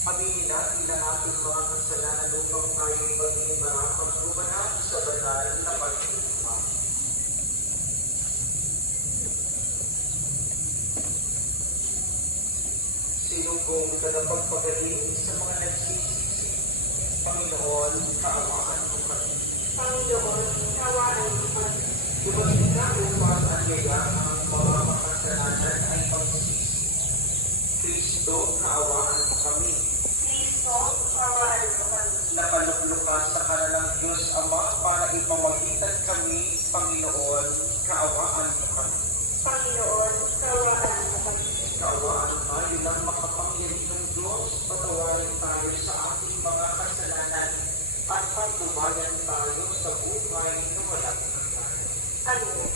Aminin natin ang ating mga kasalanan upang tayo'y maging maramang gumanap sa banal na pagtitiwala. Sinugong tagapagpagaling sa mga nagsisisi. Panginoon, kaawaan mo kami. Panginoon, kaawaan mo kami. Dumating na upang anyayang mga makasalanan ay pagsisi. Kristo, kaawaan mo kami. Kristo, kaawaan mo kami. Nakaluklukan sa kanilang Diyos Ama para ipamagitan kami, Panginoon, kaawaan mo kami. Panginoon, kaawaan mo kami. Kaawaan tayo ng makapangyarihang Diyos, patawarin tayo sa ating mga kasalanan at pagtubayan tayo sa buhay na walang hanggan. Amen.